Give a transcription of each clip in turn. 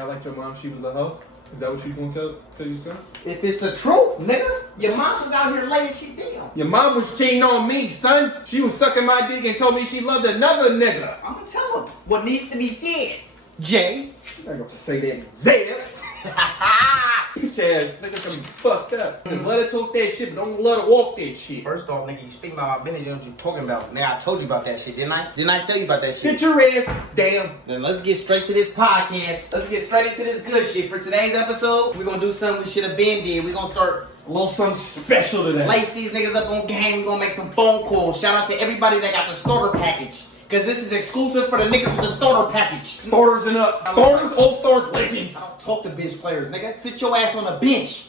I like your mom, she was a hoe? Is that what you gonna tell your son? If it's the truth, nigga, your mom was out here laying shit down. Your mom was cheating on me, son. She was sucking my dick and told me she loved another nigga. I'm gonna tell him what needs to be said. Jay. I'm not gonna say that, Zed. Bitch ass nigga can be fucked up. Just let her talk that shit, but don't let her walk that shit. First off, nigga, you speak about my business, you know what you talking about. Nigga, I told you about that shit, didn't I? Didn't I tell you about that shit? Sit your ass down. Then let's get straight to this podcast. Let's get straight into this good shit. For today's episode, we're gonna do something we should have been did. We're gonna start A little something special today. lace these niggas up on game. We're gonna make some phone calls. Shout out to everybody that got the starter package. Cause this is exclusive for the niggas with the starter package. Starters and up. Starters, all stars, legends. I don't talk to bench players, nigga. Sit your ass on the bench.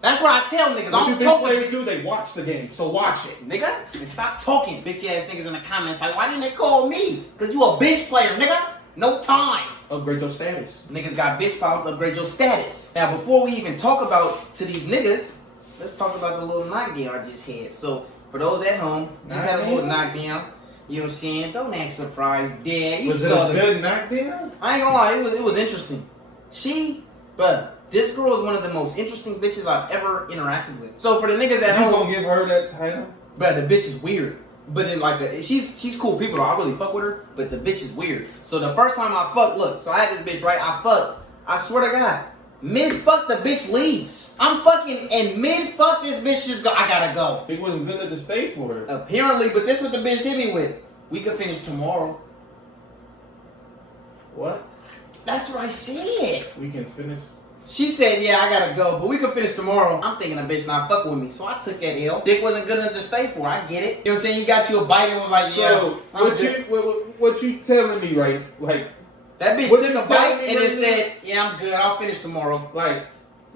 That's what I tell niggas. What I don't do talk players to do? They watch the game, so watch it. nigga. And stop talking, bitch ass niggas in the comments. Like, why didn't they call me? Cause you a bench player, nigga. No time. Upgrade your status. Niggas got bitch power to upgrade your status. Now, before we even talk about to these niggas, let's talk about the little knockdown I just had. So, for those at home, just had a little knockdown. You know what I'm saying? Don't act surprised, Dad. You Was it saw a good knockdown? I ain't gonna lie, it was interesting. This girl is one of the most interesting bitches I've ever interacted with. So for the niggas at You home, gonna give her that title? bruh, the bitch is weird. But then she's cool people though. I really fuck with her, but the bitch is weird. So the first time I fucked, look, so I had this bitch, right? I swear to God, mid-fuck the bitch leaves. I'm fucking, and mid-fuck this bitch just go, I gotta go. It wasn't good to stay for her. Apparently, but this what the bitch hit me with. We could finish tomorrow. What? That's what I said. We can finish. She said, yeah, I gotta go, but we can finish tomorrow. I'm thinking a bitch not fucking with me, so I took that L. Dick wasn't good enough to stay for. I get it. You know what I'm saying? You got you a bite and was like, yeah. So, what you telling me, right? Like, that bitch what took you a bite telling me and then right said, yeah, I'm good. I'll finish tomorrow. like,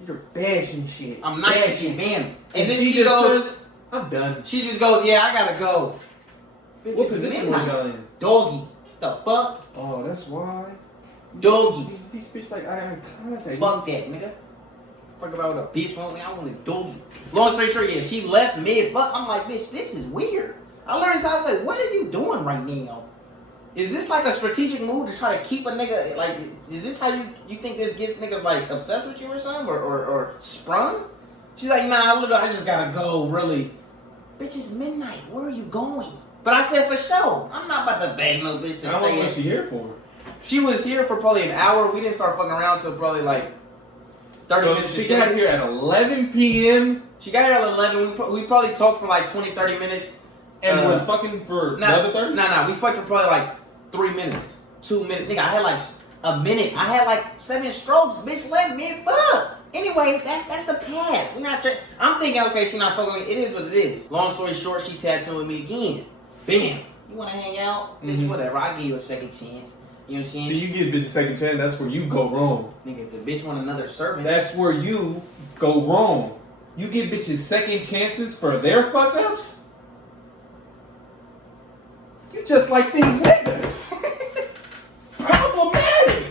you're bashing shit. I'm not bashing, bam. And then she just goes, says, I'm done. she just goes, yeah, I gotta go. Bitch, What it's position was midnight. y'all in? Doggy. The fuck? Oh, that's why. Doggy. These bitch like I have contact. Fuck that, nigga. Fuck about what a bitch want me. I want a doggy. Long story short, yeah, she left mid fuck. I'm like, bitch, this is weird. I learned this. I was like, what are you doing right now? Is this like a strategic move to try to keep a nigga? Like, is this how you think this gets niggas like obsessed with you or something, or sprung? She's like, nah, literally, I just gotta go. Really, bitch, it's midnight. Where are you going? But I said for sure. I'm not about to beg no bitch to How long stay. was she here for? She was here for probably an hour. We didn't start fucking around until probably like 30 minutes. She got here at 11 p.m. She got here at 11. We probably talked for like 20, 30 minutes. and was fucking for another 30? Nah. We fucked for probably like 3 minutes, 2 minutes. Nigga, I had like a minute. I had like 7 strokes. Bitch, let me fuck. Anyway, that's the past. We not. I'm thinking, okay, she not fucking with me. It is what it is. Long story short, she taps in with me again. Bam. You wanna hang out? Bitch, whatever. I'll give you a second chance. You know what I'm saying? So you give bitch a second chance, that's where you go wrong. Nigga, if the bitch want another servant. That's where you go wrong. You give bitches second chances for their fuck ups? You just like these niggas. Problematic.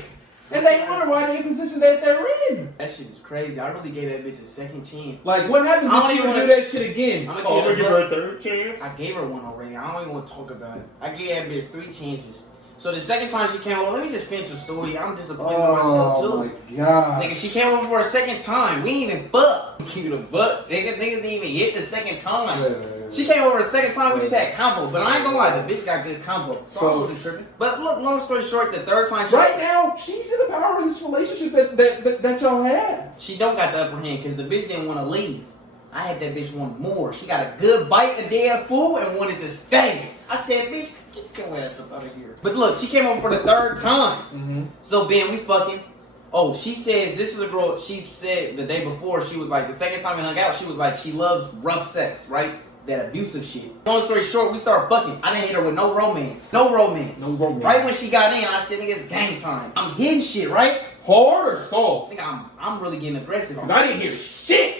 And they wonder why they're in the position that they're in. That shit is crazy. I really gave that bitch a second chance. Like, what happens I don't if you even do that shit again? I'm gonna give her a third chance? I gave her one already. I don't even want to talk about it. I gave that bitch 3 chances. So the second time she came over, let me just finish the story. I'm disappointed in myself too. Oh my god. Nigga, she came over for a second time. We ain't even fuck. Give the butt. Niggas didn't even hit the second time. Yeah. She came over a second time, we just had combo. But I ain't gonna lie, the bitch got good combo. So I wasn't tripping. But look, long story short, the third time she Right now, she's in the power of this relationship that y'all have. She don't got the upper hand because the bitch didn't want to leave. I had that bitch want more. She got a good bite of dead food and wanted to stay. I said, bitch, get your ass up out of here. But look, she came over for the third time. Mm-hmm. So then we fucking. Oh, she says this is a girl. She said the day before she was like the second time we hung out. She was like she loves rough sex, right? That abusive shit. Long story short, we started fucking. I didn't hit her with no romance. No romance. No romance. Right when she got in, I said, nigga, it's game time. I'm hitting shit, right? Hard or soft? I think I'm really getting aggressive. Cause I didn't hear shit.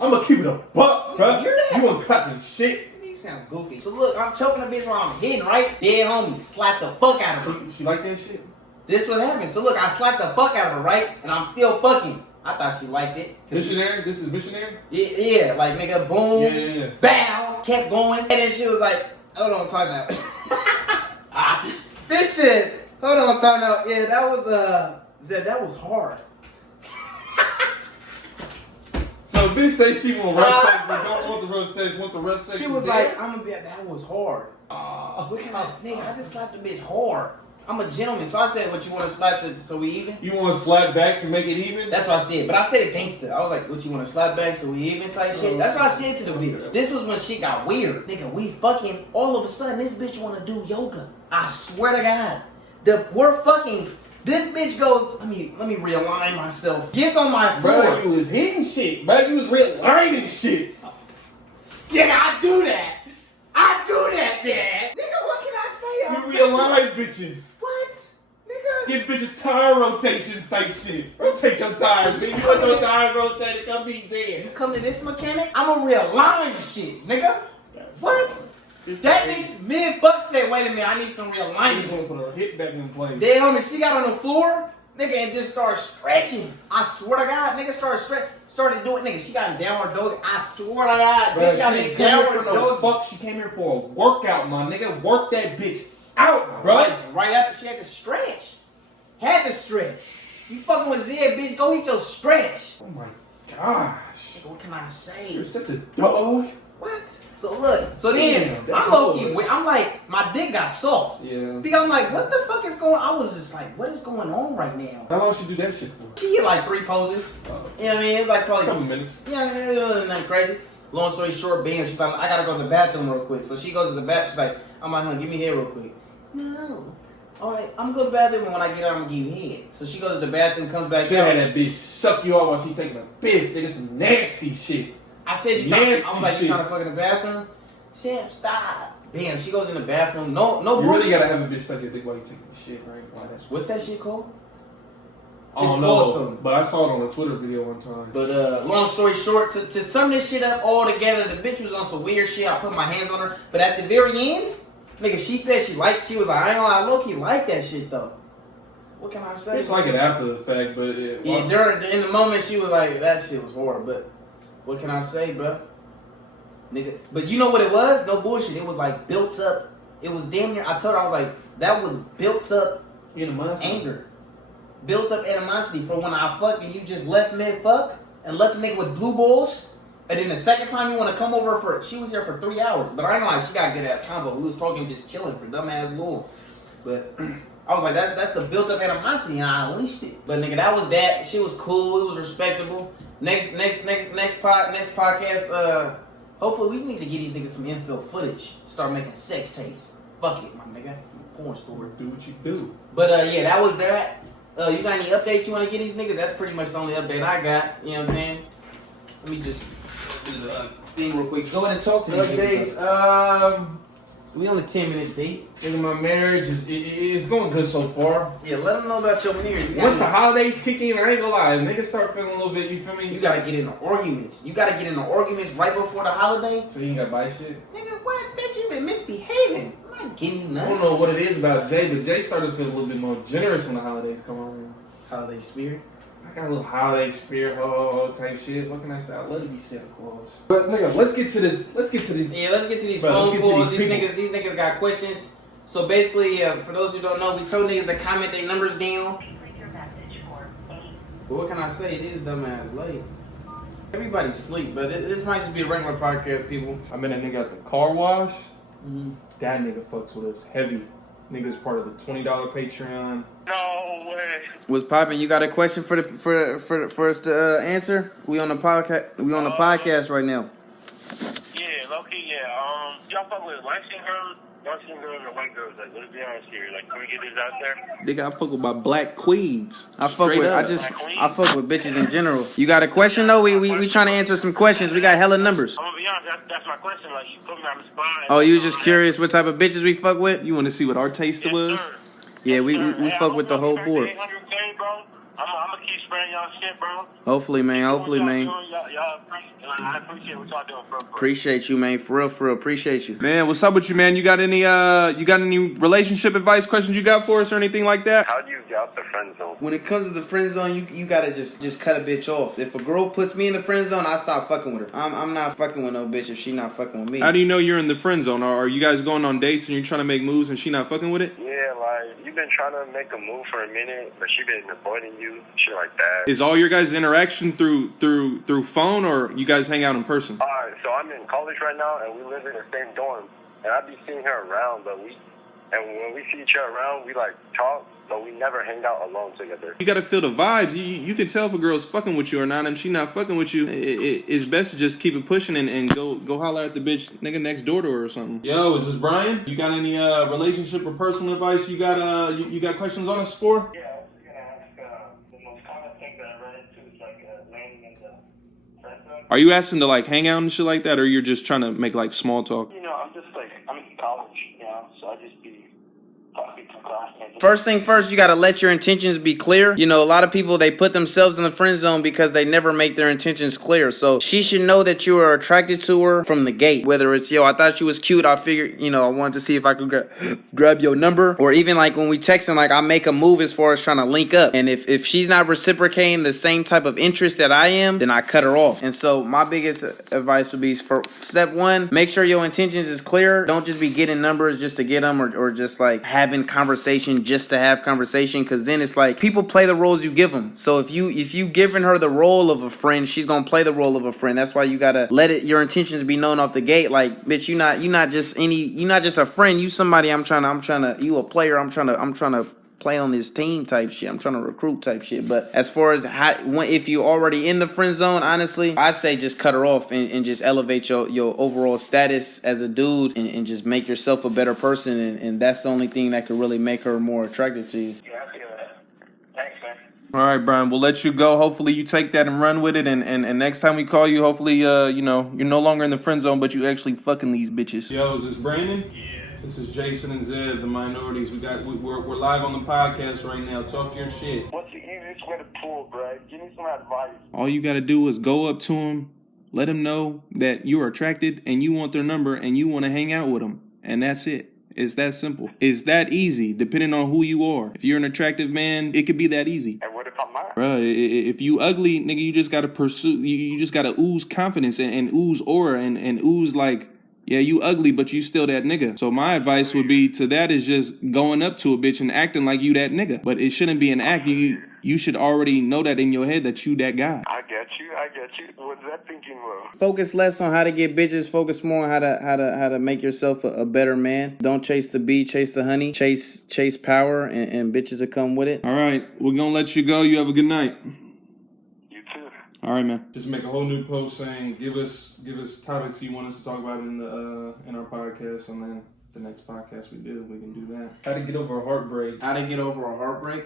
I'm gonna keep it a buck, bro. You hear that? You ain't clapping shit. You sound goofy. So look, I'm choking the bitch while I'm hitting, right? Dead homie, slap the fuck out of her. She like that shit? This what happened. So look, I slapped the fuck out of her, right? And I'm still fucking. I thought she liked it. Missionary? This is missionary? Yeah, like nigga, boom, Yeah. bow, kept going. And then she was like, hold on, time out. This shit, hold on, time out. Yeah, that was Zeb, that was hard. So bitch say she want rough sex, but don't want the rough sex, want the rough sex. She was like, I'm gonna be that was hard. What can I, nigga, I just slapped the bitch hard. I'm a gentleman, so I said, what you want to slap to so we even? You want to slap back to make it even? That's what I said, but I said it gangster. I was like, what you want to slap back so we even type shit? That's what I said to the bitch. This was when shit got weird. Nigga, we fucking, all of a sudden, this bitch want to do yoga. I swear to God. We're fucking, this bitch goes, let me realign myself. Gets on my floor. Bro, you was hitting shit, bro. You was realigning shit. Yeah, I do that. I do that, Dad. Nigga, what can I say? You realign bitches. What? Nigga. Give bitches tire rotations type shit. Rotate your tires, bitch. You want your tires rotated, come be Zed. You come to this mechanic, I'ma realign shit, nigga. What? That bitch mid-fuck said, wait a minute, I need some I just realignment. want to put her hip back in place. Then homie, she got on the floor, nigga, and just started stretching. I swear to God, nigga started doing, nigga, she got in downward dog. I swear to God, Bro, bitch got she in came here downward for no dog. fuck. She came here for a workout, my nigga. Work that bitch out, bro. Right after she had to stretch. You fucking with Zed, bitch, go eat your stretch. Oh my gosh. Nigga, what can I say? You're such a dog. What? So look, so Damn, then that's I'm low key. hard. I'm like, my dick got soft. Yeah. Because I'm like, what the fuck is going on? I was just like, what is going on right now? How long she do that shit for? She hit like 3 poses. You know what I mean? It's like A couple probably, minutes. yeah, it wasn't that crazy. Long story short, bam, she's like, I gotta go to the bathroom real quick. So she goes to the bathroom. She's like, I'm like, honey, give me head real quick. No. All right, I'm gonna go to the bathroom, and when I get out, I'm gonna give you head. So she goes to the bathroom, comes back She out. had that bitch suck you off while she taking a piss. Nigga, some nasty shit. I said, I was like, you trying to fuck in the bathroom? Sam, stop. Bam, she goes in the bathroom. No You bullshit. really gotta have a bitch suck your dick while you taking the shit, right? Why that's What's that shit called? I don't It's know, awesome. but I saw it on a Twitter video one time. But long story short, to sum this shit up all together, the bitch was on some weird shit. I put my hands on her, but at the very end, nigga, she said she was like, I ain't gonna lie, low-key like that shit though. What can I say? It's like it after the fact, but in the moment she was like, that shit was horrible. But what can I say, bro? Nigga, but you know what it was? No bullshit. It was like built up. It was damn near. I told her, I was like, that was built up anger, built up animosity for when I fuck and you just left mid fuck and left the nigga with blue balls. And then the second time you want to come over for, she was here for 3 hours. But I know like she got a good ass combo. We was talking just chilling for dumbass Lil. But I was like, that's the built up animosity, and I unleashed it. But nigga, that was that. Shit was cool. It was respectable. Next podcast. Hopefully we need to get these niggas some infill footage. Start making sex tapes. Fuck it, my nigga. Porn store. Do what you do. But yeah, that was that. You got any updates you want to get these niggas? That's pretty much the only update I got. You know what I'm saying? Let me just do the thing real quick. Go ahead and talk to these niggas. Updates. We only 10 minutes deep. Nigga, my marriage is going good so far. Yeah, let them know about your marriage. Once the holidays kick in, I ain't gonna lie, niggas start feeling a little bit. You feel me? You gotta get into arguments. You gotta get into arguments right before the holiday. So you ain't gotta buy shit. Nigga, what? Bitch, you been misbehaving. I'm not getting you I nothing. don't know what it is about Jay, but Jay started to feel a little bit more generous when the holidays come on. Holiday spirit. I got a little holiday spirit, type shit. What can I say? I love to be Santa Claus. But nigga, let's get to this. Yeah, let's get to these Bro, let's phone get to calls. these people. These niggas got questions. So basically, for those who don't know, we told niggas to comment their numbers down. But what can I say? It is dumbass late. Everybody sleep, but this might just be a regular podcast, people. I met a nigga at the car wash. That nigga fucks with us heavy. Nigga's part of the $20 Patreon. No way. What's poppin'? You got a question for us to answer? We on the podcast. We on the podcast right now. Yeah, low-key, yeah. Y'all fuck with light-skinned girls or white girls? Like, let's be honest here. Like, can we get this out there? Nigga, I fuck with my black queens. I fuck Straight with. up. I fuck with bitches in general. You got a question though? We trying to answer some questions. We got hella numbers. I'm gonna be honest. That's my question. Like, you put me on the spot. Oh, you was just curious what type of bitches we fuck with? You want to see what our taste Yes, was? sir. Yeah, we Yes, sir. fuck with the whole board. 800K, bro. I'm gonna keep spreading y'all shit, bro. Hopefully, man. Hopefully, man. Y'all I appreciate what y'all doing, bro. Appreciate you, man. For real. Appreciate you. Man, what's up with you, man? You got any relationship advice questions you got for us or anything like that? How do you get out the friend zone? When it comes to the friend zone, you gotta just cut a bitch off. If a girl puts me in the friend zone, I stop fucking with her. I'm not fucking with no bitch if she not fucking with me. How do you know you're in the friend zone? Are you guys going on dates and you're trying to make moves and she not fucking with it? Yeah, like, you been trying to make a move for a minute, but she been avoiding you, shit like that. Is all your guys' interaction through phone, or you guys hang out in person? Alright, so I'm in college right now, and we live in the same dorm, and I be seeing her around, and when we see each other around, we like talk, but we never hang out alone together. You gotta feel the vibes. You can tell if a girl's fucking with you or not, and if she not fucking with you, it's best to just keep it pushing and go holler at the bitch nigga next door to her or something. Yo, is this Brian? You got any relationship or personal advice you got questions on us for? Yeah, I was gonna ask, the most common thing that I run into is like landing in the friend zone. Are you asking to like hang out and shit like that, or you're just trying to make like small talk? You know, I'm in college, you know, so I just be talking to classmates. First thing first, you gotta let your intentions be clear. You know, a lot of people, they put themselves in the friend zone because they never make their intentions clear. So she should know that you are attracted to her from the gate. Whether it's, yo, I thought you was cute, I figured, you know, I wanted to see if I could grab your number. Or even like when we texting, like I make a move as far as trying to link up. And if she's not reciprocating the same type of interest that I am, then I cut her off. And so my biggest advice would be, for step one, make sure your intentions is clear. Don't just be getting numbers just to get them, or just like having conversation just to have conversation, because then it's like people play the roles you give them. So if you giving her the role of a friend, she's gonna play the role of a friend. That's why you gotta let your intentions be known off the gate. Like, bitch, you're not just a friend. You somebody you a player. I'm trying to play on this team type shit. I'm trying to recruit type shit. But as far as if you already in the friend zone, honestly, I say just cut her off and just elevate your overall status as a dude and just make yourself a better person. And that's the only thing that could really make her more attracted to you. Yeah, I feel that. Thanks, man. All right, Brian, we'll let you go. Hopefully you take that and run with it. And next time we call you, hopefully, you're no longer in the friend zone, but you actually fucking these bitches. Yo, is this Brandon? Yeah. This is Jason and Zeb, the minorities. We're live on the podcast right now. Talk your shit. What's the easiest way to pull, bro? Give me some advice. All you gotta do is go up to them, let them know that you're attracted and you want their number and you want to hang out with them. And that's it. It's that simple. It's that easy, depending on who you are. If you're an attractive man, it could be that easy. And what if I'm not? Bruh, if you ugly, nigga, you just gotta pursue, you just gotta ooze confidence and ooze aura and ooze like, yeah, you ugly, but you still that nigga. So my advice would be to that is just going up to a bitch and acting like you that nigga. But it shouldn't be an act. You should already know that in your head that you that guy. I get you. What's that thinking, bro? Focus less on how to get bitches. Focus more on how to make yourself a better man. Don't chase the bee, chase the honey. Chase power, and bitches will come with it. All right, we're gonna let you go. You have a good night. You too. All right, man. Just make a whole new post saying give us topics you want us to talk about in our podcast, and then the next podcast we do, we can do that. How to get over a heartbreak. How to get over a heartbreak?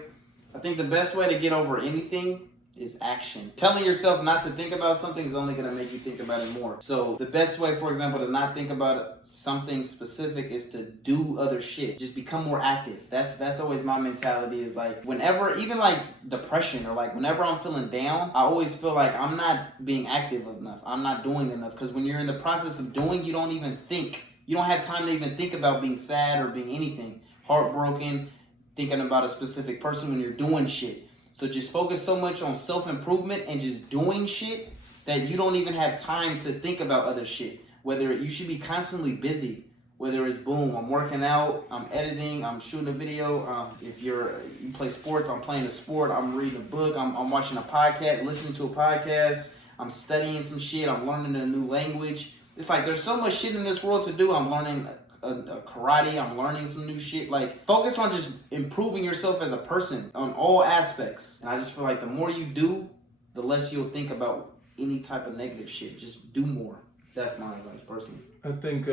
I think the best way to get over anything is action. Telling yourself not to think about something is only going to make you think about it more. So the best way, for example, to not think about something specific is to do other shit. Just become more active. That's always my mentality, is like whenever, even like depression or like whenever I'm feeling down, I always feel like I'm not being active enough. I'm not doing enough, because when you're in the process of doing, you don't even think. You don't have time to even think about being sad or being anything. Heartbroken, thinking about a specific person when you're doing shit. So just focus so much on self-improvement and just doing shit that you don't even have time to think about other shit. Whether you should be constantly busy. Whether it's boom, I'm working out, I'm editing, I'm shooting a video. If you play sports, I'm playing a sport, I'm reading a book, I'm watching a podcast, listening to a podcast, I'm studying some shit, I'm learning a new language. It's like there's so much shit in this world to do. I'm learning a karate, I'm learning some new shit. Like, focus on just improving yourself as a person on all aspects. And I just feel like the more you do, the less you'll think about any type of negative shit. Just do more. That's my advice, personally. I think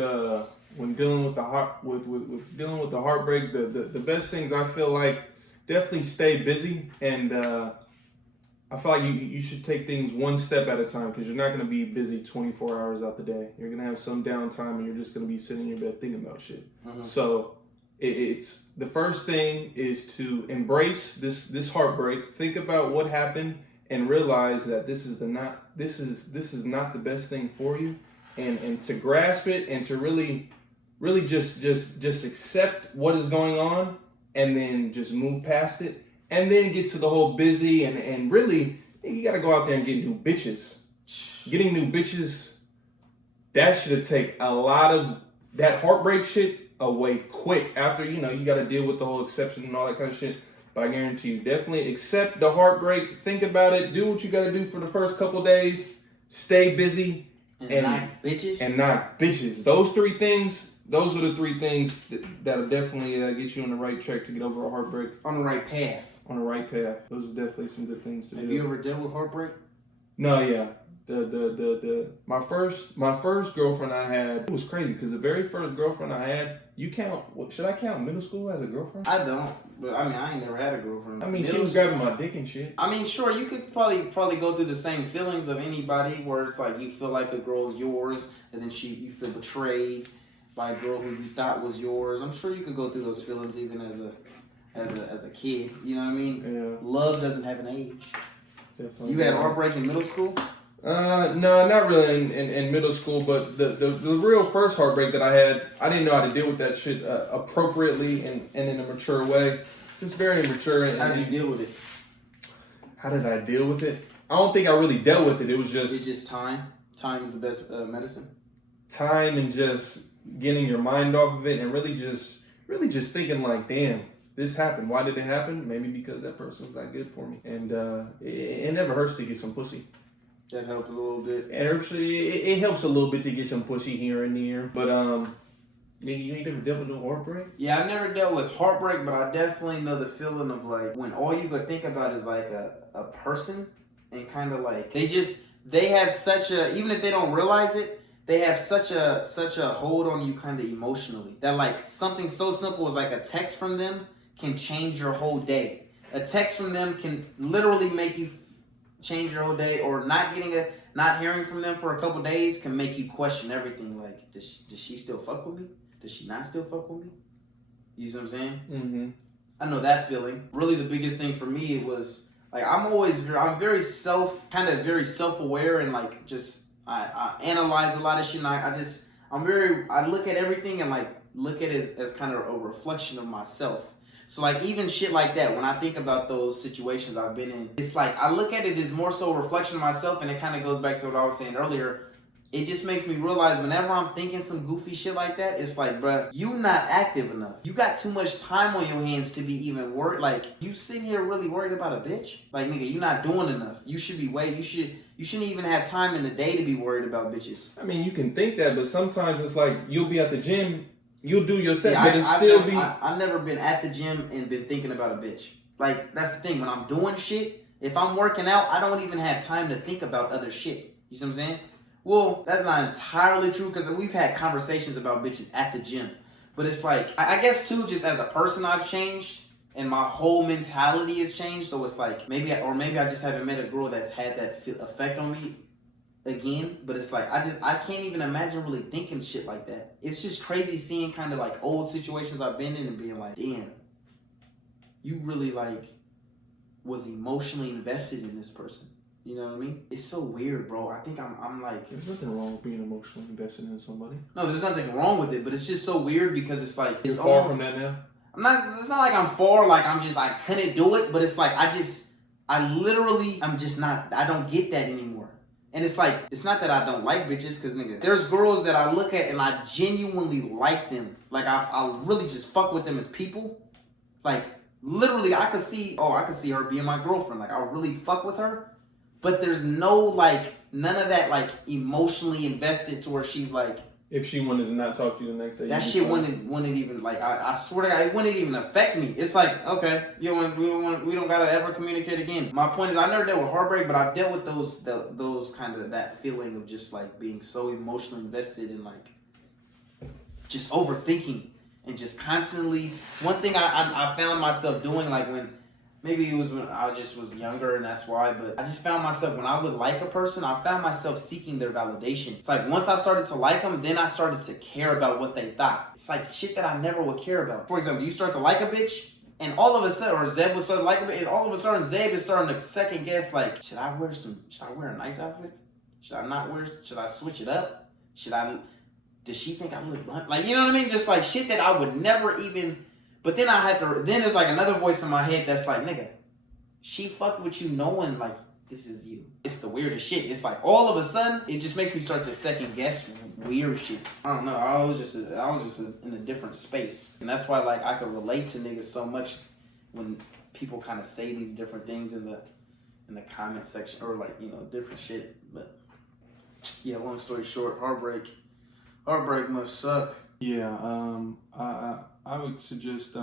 when dealing with dealing with the heartbreak, the best things, I feel like, definitely stay busy, and I feel like you should take things one step at a time, because you're not going to be busy 24 hours out the day. You're going to have some downtime, and you're just going to be sitting in your bed thinking about shit. Mm-hmm. So it's the first thing is to embrace this heartbreak. Think about what happened and realize that this is not the best thing for you, and to grasp it and to really just accept what is going on, and then just move past it. And then get to the whole busy and really, you gotta go out there and get new bitches. Getting new bitches, that should take a lot of that heartbreak shit away quick after, you know, you got to deal with the whole exception and all that kind of shit. But I guarantee you, definitely accept the heartbreak. Think about it. Do what you got to do for the first couple days. Stay busy. And not bitches. And not bitches. Those are the three things that'll definitely get you on the right track to get over a heartbreak. On the right path. On the right path. Those are definitely some good things to do. Have you ever dealt with heartbreak? No, yeah. My first girlfriend I had, it was crazy because the very first girlfriend I had, should I count middle school as a girlfriend? I don't, but I mean, I ain't never had a girlfriend. I mean, she was grabbing my dick and shit. I mean, sure, you could probably go through the same feelings of anybody, where it's like you feel like a girl's yours, and then you feel betrayed by a girl who you thought was yours. I'm sure you could go through those feelings even as a kid. You know what I mean? Yeah. Love doesn't have an age. Definitely. You had heartbreak in middle school? No, not really in middle school, but the real first heartbreak that I had, I didn't know how to deal with that shit appropriately and in a mature way. Just very immature. How did you deal with it? How did I deal with it? I don't think I really dealt with it. It was just... It's just time. Time is the best medicine. Time and just getting your mind off of it and really just thinking like, damn, this happened. Why did it happen? Maybe because that person's not good for me. And it never hurts to get some pussy. That helped a little bit. And it helps a little bit to get some pussy here and there. But you ain't ever dealt with no heartbreak? Yeah, I never dealt with heartbreak, but I definitely know the feeling of like when all you could think about is like a person, and kind of like they have such a, even if they don't realize it, they have such a hold on you kind of emotionally that like something so simple as like a text from them can change your whole day. A text from them can literally make you change your whole day, or not hearing from them for a couple days can make you question everything. Like, does she still fuck with me? Does she not still fuck with me? You see what I'm saying? Mm-hmm. I know that feeling. Really, the biggest thing for me was like I'm very self-aware, and like just I analyze a lot of shit, and I look at everything and like look at it as kind of a reflection of myself. So like even shit like that, when I think about those situations I've been in, it's like I look at it as more so a reflection of myself, and it kind of goes back to what I was saying earlier. It just makes me realize whenever I'm thinking some goofy shit like that, it's like, bruh, you not active enough. You got too much time on your hands to be even worried. Like, you sitting here really worried about a bitch? Like, nigga, you not doing enough. You should be you shouldn't even have time in the day to be worried about bitches. I mean, you can think that, but sometimes it's like you'll be at the gym, you'll do your set, but I've never been at the gym and been thinking about a bitch. Like, that's the thing. When I'm doing shit, if I'm working out, I don't even have time to think about other shit. You see what I'm saying? Well, that's not entirely true, because we've had conversations about bitches at the gym. But it's like, I guess too, just as a person I've changed, and my whole mentality has changed. So it's like, maybe I just haven't met a girl that's had that effect on me again. But it's like, I can't even imagine really thinking shit like that. It's just crazy seeing kind of like old situations I've been in and being like, damn, you really like was emotionally invested in this person. You know what I mean? It's so weird, bro. I think I'm like... There's nothing wrong with being emotionally invested in somebody. No, there's nothing wrong with it, but it's just so weird because it's like... You're far from that now? It's not like I'm far, like I couldn't do it, but it's like I'm just not, I don't get that anymore. And it's like, it's not that I don't like bitches, because nigga, there's girls that I look at and I genuinely like them. Like I really just fuck with them as people. Like literally I could see her being my girlfriend. Like I really fuck with her. But there's none of that like emotionally invested to where she's like, if she wanted to not talk to you the next day, that shit wouldn't even like, I swear to God, it wouldn't even affect me. It's like, okay, we don't gotta ever communicate again. My point is, I never dealt with heartbreak, but I've dealt with those kind of, that feeling of just like being so emotionally invested in like just overthinking and just constantly. One thing I found myself doing, like maybe it was when I just was younger and that's why, but I just found myself, when I would like a person, I found myself seeking their validation. It's like once I started to like them, then I started to care about what they thought. It's like shit that I never would care about. For example, you start to like a bitch, and all of a sudden, or Zeb would start to like a bitch, and all of a sudden Zeb is starting to second guess, like, should I wear a nice outfit? Should I switch it up? Does she think I look blunt? Like, you know what I mean? Just like shit that I would never even... But then there's like another voice in my head that's like, nigga, she fucked with you knowing like this is you. It's the weirdest shit. It's like all of a sudden, it just makes me start to second guess weird shit. I don't know. I was just in a different space, and that's why like I could relate to niggas so much when people kind of say these different things in the comment section or like different shit. But yeah, long story short, heartbreak must suck. Yeah, I would suggest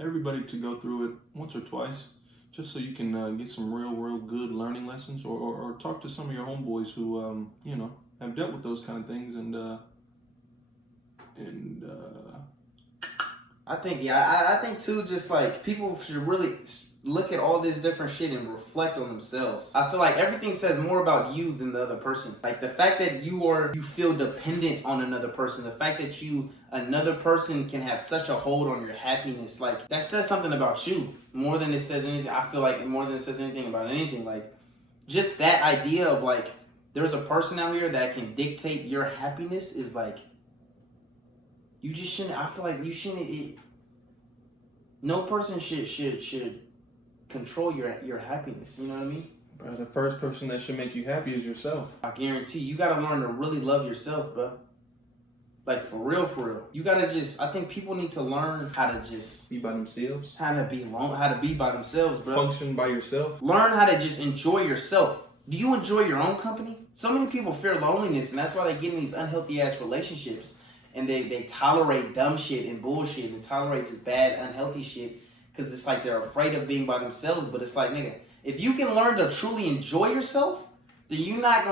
everybody to go through it once or twice, just so you can get some real good learning lessons, or talk to some of your homeboys who have dealt with those kind of things, and I think too, just like people should really look at all this different shit and reflect on themselves. I feel like everything says more about you than the other person. Like the fact that you feel dependent on another person, the fact that another person can have such a hold on your happiness, like that says something about you more than it says anything. I feel like more than it says anything about anything. Like just that idea of like there's a person out here that can dictate your happiness is like, you just shouldn't. I feel like you shouldn't. No person should control your happiness. You know what I mean? Bro, the first person that should make you happy is yourself. I guarantee you gotta learn to really love yourself, bro. Like for real. You gotta I think people need to learn how to just be by themselves. How to be by themselves, bro. Function by yourself. Learn how to just enjoy yourself. Do you enjoy your own company? So many people fear loneliness, and that's why they get in these unhealthy ass relationships. And they tolerate dumb shit and bullshit and tolerate just bad, unhealthy shit because it's like they're afraid of being by themselves. But it's like, nigga, if you can learn to truly enjoy yourself, then you're not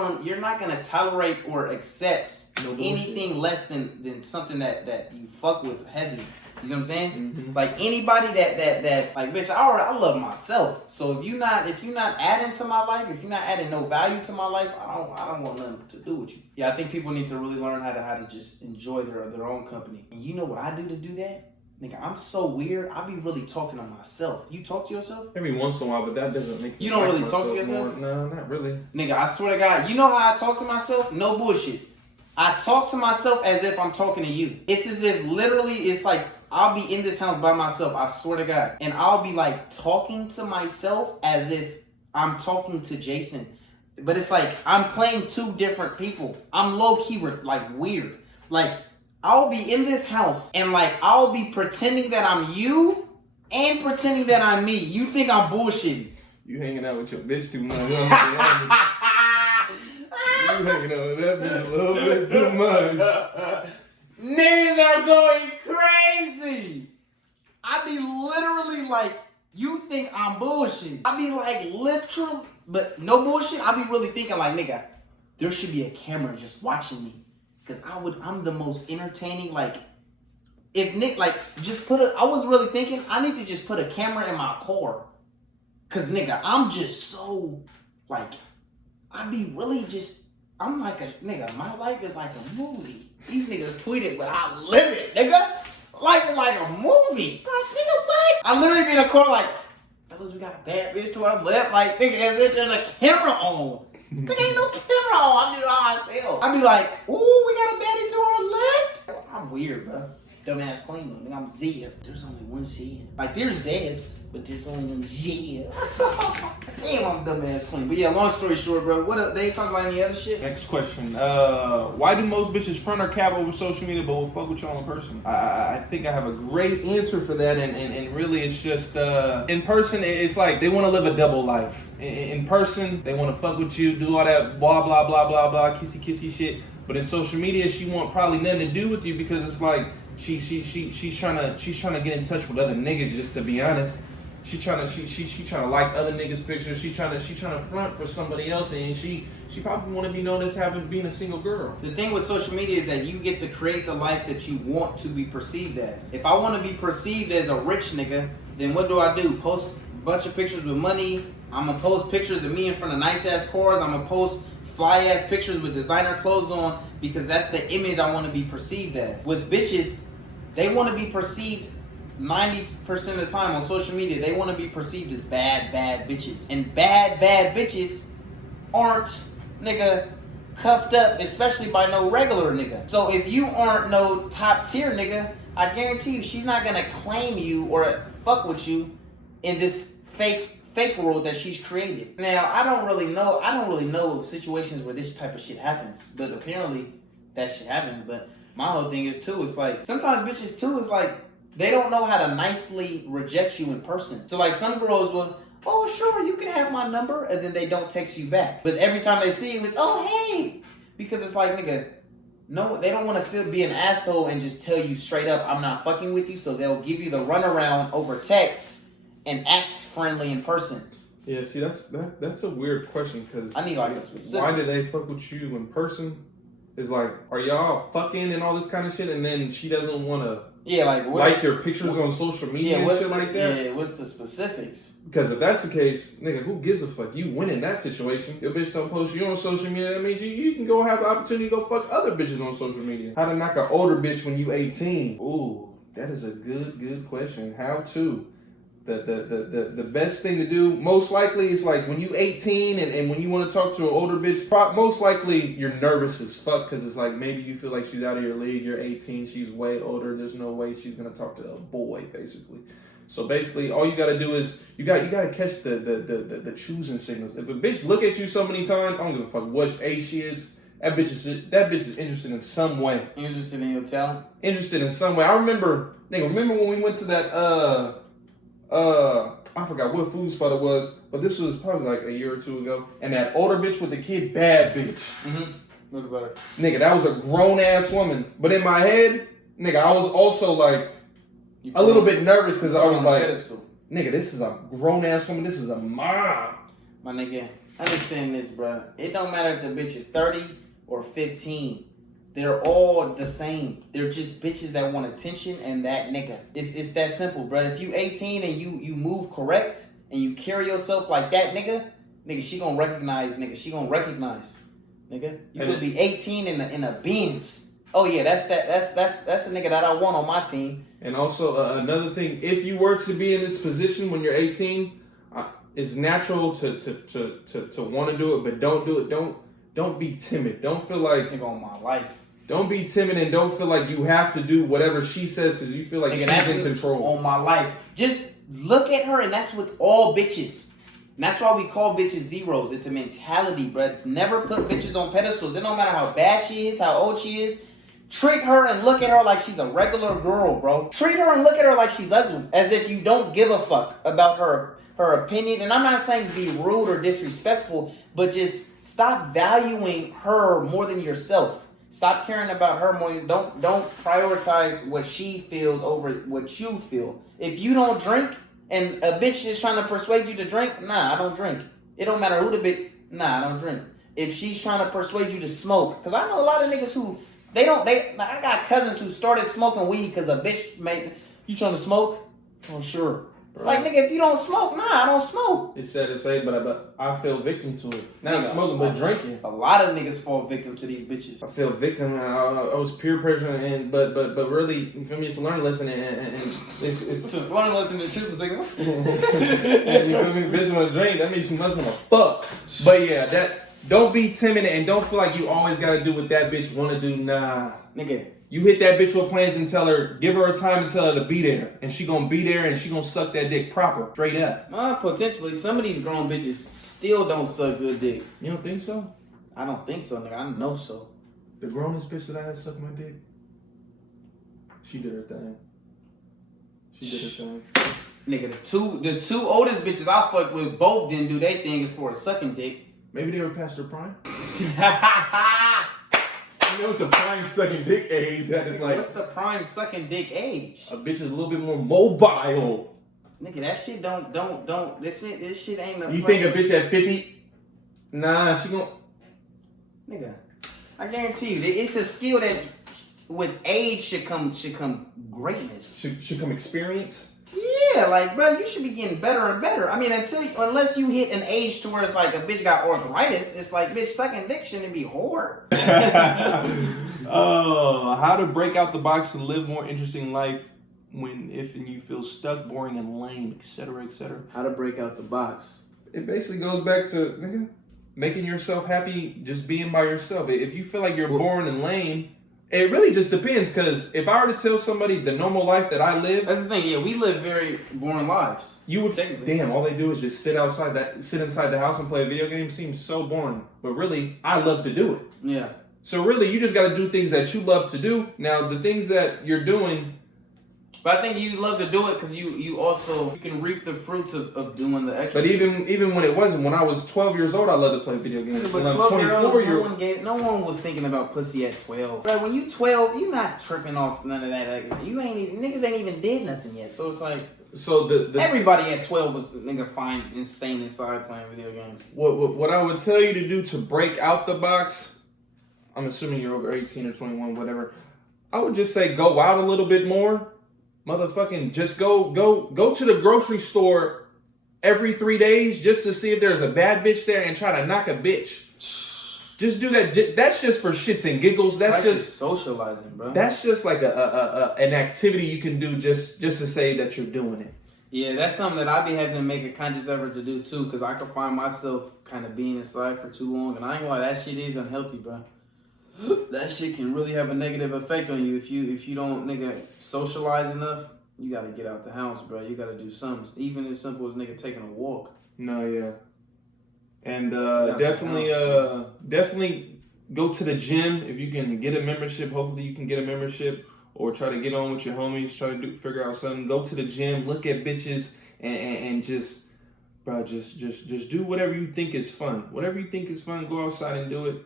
gonna tolerate or accept anything less than something that you fuck with heavy. You know what I'm saying? Mm-hmm. Like anybody that like, bitch, I love myself. So if you're not adding to my life, if you're not adding no value to my life, I don't want nothing to do with you. Yeah, I think people need to really learn how to just enjoy their own company. And you know what I do to do that? Nigga, I'm so weird. I be really talking to myself. You talk to yourself? Every once in a while, but that doesn't make you don't really talk to yourself? No, not really. Nigga, I swear to God, you know how I talk to myself? No bullshit. I talk to myself as if I'm talking to you. It's as if literally it's like I'll be in this house by myself, I swear to God. And I'll be like talking to myself as if I'm talking to Jason. But it's like I'm playing two different people. I'm low-key like weird. Like I'll be in this house and like I'll be pretending that I'm you and pretending that I'm me. You think I'm bullshitting. You hanging out with your bitch too much. You hanging out with that bitch a little bit too much. Niggas are going crazy. I be literally like, you think I'm bullshit. I be like literal, but no bullshit. I be really thinking like, nigga, there should be a camera just watching me. Cause I'm the most entertaining, like, if Nick, like, I was really thinking, I need to just put a camera in my car. Cause nigga, I'm just so, like, I be really just, I'm like nigga, my life is like a movie. These niggas tweeted, but I live it, nigga. Like a movie. Like, nigga, what? I literally be in a car like, fellas, we got a bad bitch to our left. Like, nigga, as if there's a camera on. There ain't no camera on. I'm doing all myself. I be like, ooh, we got a baddie to our left. I'm weird, bro. Dumbass clean though. Nigga, I'm Zia. There's only one Zia. Like, there's Zeds, but there's only one Zia. Damn, I'm dumbass clean. But yeah, long story short, bro. What up? They ain't talking about any other shit? Next question. Why do most bitches front or cap over social media but will fuck with y'all in person? I think I have a great answer for that, and really it's just in person it's like they want to live a double life. In person they want to fuck with you, do all that blah blah blah blah blah kissy shit. But in social media she want probably nothing to do with you because it's like she's trying to get in touch with other niggas, just to be honest. She trying to like other niggas' pictures. She trying to front for somebody else, and she probably want to be known as being a single girl. The thing with social media is that you get to create the life that you want to be perceived as. If I want to be perceived as a rich nigga, then what do? Post a bunch of pictures with money. I'm gonna post pictures of me in front of nice ass cars. I'm gonna post fly ass pictures with designer clothes on because that's the image I want to be perceived as. With bitches, they want to be perceived 90% of the time on social media. They want to be perceived as bad bitches. And bad bitches aren't, nigga, cuffed up, especially by no regular nigga. So if you aren't no top tier nigga, I guarantee you she's not gonna claim you or fuck with you in this fake fake world that she's created. Now, I don't really know of situations where this type of shit happens, but apparently that shit happens. But my whole thing is too, it's like sometimes bitches too, it's like they don't know how to nicely reject you in person. So like some girls will, oh sure, you can have my number, and then they don't text you back. But every time they see you, it's oh hey, because it's like nigga, no, they don't want to be an asshole and just tell you straight up, I'm not fucking with you. So they'll give you the runaround over text and act friendly in person. Yeah, see, that's a weird question because I need like a specific. Why do they fuck with you in person? It's like, are y'all fucking and all this kind of shit, and then she doesn't want to like your pictures on social media and shit like that? Yeah, what's the specifics? Because if that's the case, nigga, who gives a fuck? You win in that situation. Your bitch don't post you on social media. That means you can go have the opportunity to go fuck other bitches on social media. How to knock an older bitch when you 18? Ooh, that is a good question. How to? The best thing to do, most likely, is like when you 18 and when you want to talk to an older bitch, most likely you're nervous as fuck because it's like maybe you feel like she's out of your league. You're 18, she's way older. There's no way she's gonna talk to a boy, basically. So basically, all you gotta do is you gotta catch the choosing signals. If a bitch look at you so many times, I don't give a fuck what age she is. That bitch is interested in some way. Interested in your talent. Interested in some way. I remember when we went to that I forgot what food spot it was, but this was probably like a year or two ago. And that older bitch with the kid, bad bitch. Mm-hmm. What about her? Nigga, that was a grown ass woman. But in my head, nigga, I was also like a little bit nervous because I was like, nigga, this is a grown ass woman. This is a mom. My nigga, understand this, bro. It don't matter if the bitch is 30 or 15. They're all the same. They're just bitches that want attention and that nigga. It's that simple, bro. If you 18 and you move correct and you carry yourself like that nigga, she gonna recognize, nigga. She gonna recognize, nigga. You could be 18 in a Benz. Oh yeah, that's the nigga that I want on my team. And also another thing, if you were to be in this position when you're 18, it's natural to want to do it, but don't do it. Don't be timid. Don't feel like nigga on my life. Don't be timid and don't feel like you have to do whatever she says because you feel like she's in control. On my life. Just look at her, and that's with all bitches. And that's why we call bitches zeros. It's a mentality, bro. Never put bitches on pedestals. It don't matter how bad she is, how old she is. Treat her and look at her like she's a regular girl, bro. Treat her and look at her like she's ugly. As if you don't give a fuck about her opinion. And I'm not saying be rude or disrespectful, but just stop valuing her more than yourself. Stop caring about her more. Don't prioritize what she feels over what you feel. If you don't drink and a bitch is trying to persuade you to drink, nah, I don't drink. It don't matter who the bitch, nah, I don't drink. If she's trying to persuade you to smoke, because I know a lot of niggas who I got cousins who started smoking weed because a bitch made, you trying to smoke? Oh sure. It's like, nigga, if you don't smoke, nah, I don't smoke. It's sad to say, but I feel victim to it. Not smoking, but drinking. A lot of niggas fall victim to these bitches. I feel victim. I was peer pressure, and but really, you feel me? It's a learning lesson, and it's a learning lesson to choose a signal. And you feel me? Bitch want to drink, that means she must want to fuck. But yeah, don't be timid and don't feel like you always gotta do what that bitch want to do. Nah, nigga. You hit that bitch with plans and give her a time and tell her to be there. And she gonna be there and she gonna suck that dick proper, straight up. Potentially, some of these grown bitches still don't suck good dick. You don't think so? I don't think so, nigga. I know so. The grownest bitch that I had sucked my dick, she did her thing. Nigga, the two oldest bitches I fucked with both didn't do their thing as far as sucking dick. Maybe they were past their prime. It was a prime sucking dick age that is like. What's the prime sucking dick age? A bitch is a little bit more mobile. Nigga, that shit don't. This shit ain't no. You think a bitch at 50? Nah, she gon'. Nigga, I guarantee you, it's a skill that with age should come greatness. Should come experience. Yeah, like, bro, you should be getting better and better. I mean, unless you hit an age to where it's like a bitch got arthritis, it's like, bitch, sucking dick shouldn't be hard. How to break out the box and live more interesting life if you feel stuck, boring, and lame, etc., etc. How to break out the box. It basically goes back to, nigga, making yourself happy just being by yourself. If you feel like you're boring and lame, It really just depends, because if I were to tell somebody the normal life that I live, That's the thing. Yeah, we live very boring lives. you would think, damn, all they do is just sit inside the house and play a video game. Seems so boring. But really, I love to do it. Yeah. So really, you just got to do things that you love to do. Now, the things that you're doing. But I think you love to do it because you can reap the fruits of doing the extra. But even when it wasn't, when I was 12 years old, I loved to play video games. But when 12-year-olds, no one was thinking about pussy at 12. But when you 12, you not tripping off none of that. Like, niggas ain't even did nothing yet. So it's like, everybody at 12 was nigga fine and staying inside playing video games. What I would tell you to do to break out the box, I'm assuming you're over 18 or 21, whatever. I would just say go out a little bit more. Motherfucking just go to the grocery store every 3 days just to see if there's a bad bitch there and try to knock a bitch. Just do that. That's just for shits and giggles. That's just socializing, bro. That's just like an activity you can do just to say that you're doing it. Yeah, that's something that I be having to make a conscious effort to do too, because I could find myself kind of being inside for too long, and I ain't gonna lie, that shit is unhealthy, bro. That shit can really have a negative effect on you if you don't nigga socialize enough. You gotta get out the house, bro. You gotta do something, even as simple as nigga taking a walk. No, yeah, and definitely go to the gym if you can get a membership. Hopefully, you can get a membership or try to get on with your homies. Try to figure out something. Go to the gym, look at bitches, and just, bro, just do whatever you think is fun. Whatever you think is fun, go outside and do it.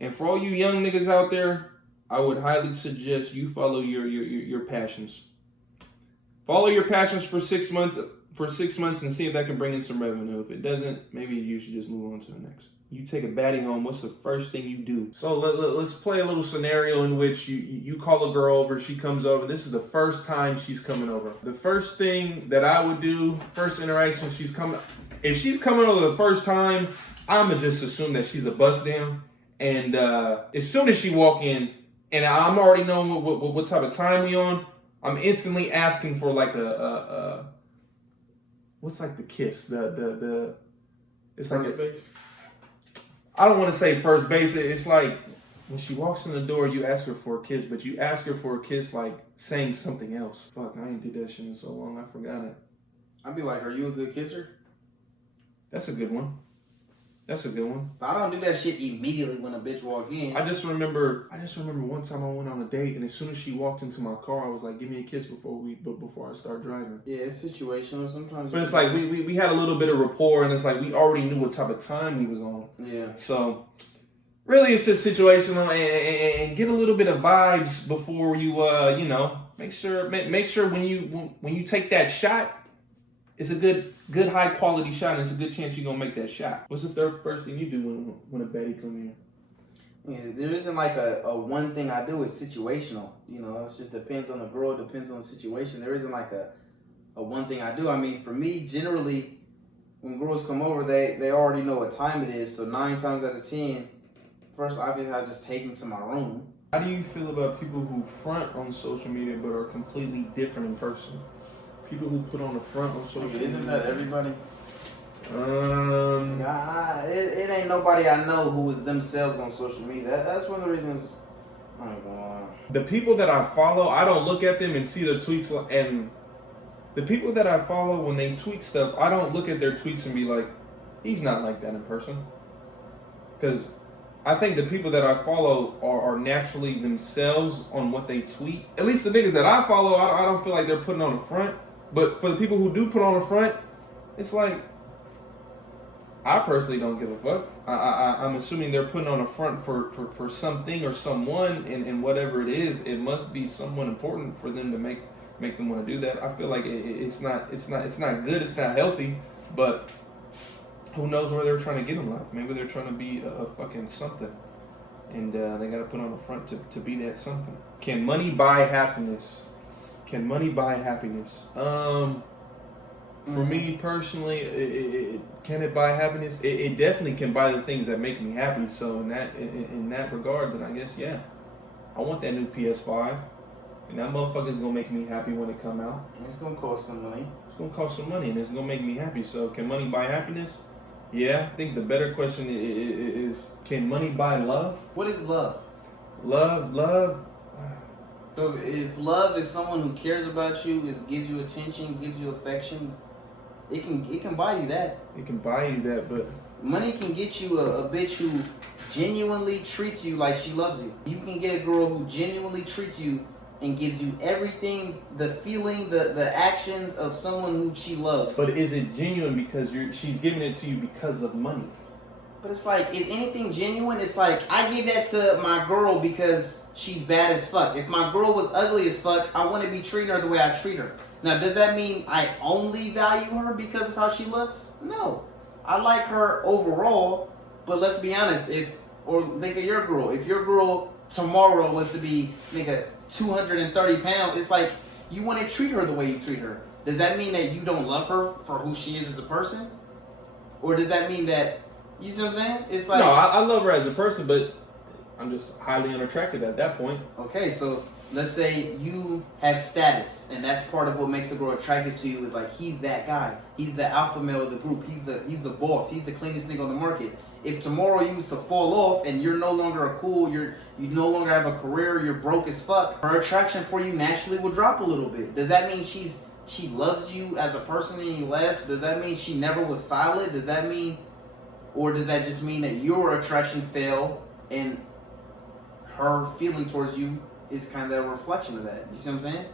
And for all you young niggas out there, I would highly suggest you follow your passions. Follow your passions for 6 months and see if that can bring in some revenue. If it doesn't, maybe you should just move on to the next. You take a baddie home, what's the first thing you do? So let's play a little scenario in which you call a girl over, she comes over. This is the first time she's coming over. The first thing that I would do, first interaction, if she's coming over the first time, I'ma just assume that she's a bust down. And as soon as she walk in, and I'm already knowing what type of time we on, I'm instantly asking for like a what's like the kiss? It's like first base? I don't want to say first base. It's like when she walks in the door, you ask her for a kiss, but you ask her for a kiss like saying something else. Fuck, I ain't did that shit in so long, I forgot it. I'd be like, are you a good kisser? That's a good one. That's a good one. I don't do that shit immediately when a bitch walk in. I just remember one time I went on a date, and as soon as she walked into my car, I was like, "Give me a kiss before I start driving." Yeah, it's situational sometimes. But it's like we had a little bit of rapport, and it's like we already knew what type of time we was on. Yeah. So really, it's just situational, and get a little bit of vibes before you make sure when you take that shot. It's a good high quality shot, and it's a good chance you're gonna make that shot. What's the first thing you do when a baddie come in? Yeah, there isn't like a one thing I do. It's situational. You know, it just depends on the girl. It depends on the situation. There isn't like a one thing I do. I mean, for me, generally, when girls come over, they already know what time it is. So 9 times out of 10, first obviously I just take them to my room. How do you feel about people who front on social media but are completely different in person? People who put on the front on social media. Isn't that everybody? It ain't nobody I know who is themselves on social media. That's one of the reasons. I ain't gonna lie. The people that I follow, I don't look at them and see their tweets. And the people that I follow, when they tweet stuff, I don't look at their tweets and be like, he's not like that in person. Because I think the people that I follow are naturally themselves on what they tweet. At least the niggas that I follow, I don't feel like they're putting on the front. But for the people who do put on the front, it's like, I personally don't give a fuck. I'm assuming they're putting on a front for something or someone, and whatever it is, it must be someone important for them to make them want to do that. I feel like it's not good. It's not healthy. But who knows where they're trying to get in life? Maybe they're trying to be a fucking something, and they got to put on the front to be that something. Can money buy happiness? Can money buy happiness? For me personally, can it buy happiness? It definitely can buy the things that make me happy. So in that regard, then I guess yeah, I want that new PS5, and that motherfucker's gonna make me happy when it come out. It's gonna cost some money. It's gonna cost some money, and it's gonna make me happy. So can money buy happiness? Yeah, I think the better question is, can money buy love? What is love? Love. So if love is someone who cares about you, gives you attention, gives you affection, it can buy you that. It can buy you that, but money can get you a bitch who genuinely treats you like she loves you. You can get a girl who genuinely treats you and gives you everything, the feeling, the actions of someone who she loves. But is it genuine because she's giving it to you because of money? But it's like, is anything genuine? It's like, I give that to my girl because she's bad as fuck. If my girl was ugly as fuck, I want to be treating her the way I treat her. Now, does that mean I only value her because of how she looks? No. I like her overall, but let's be honest, or think of your girl. If your girl tomorrow was to be, nigga, 230 pounds, it's like, you want to treat her the way you treat her. Does that mean that you don't love her for who she is as a person? Or does that mean that, you see what I'm saying? It's like, no, I love her as a person, but I'm just highly unattracted at that point. Okay, so let's say you have status, and that's part of what makes a girl attracted to you. Is like, he's that guy. He's the alpha male of the group. He's the boss. He's the cleanest nigga on the market. If tomorrow you was to fall off and you're no longer you no longer have a career, you're broke as fuck, her attraction for you naturally will drop a little bit. Does that mean she loves you as a person any less? Does that mean she never was solid? Does that mean, or does that just mean that your attraction fell and her feeling towards you is kind of a reflection of that? You see what I'm saying?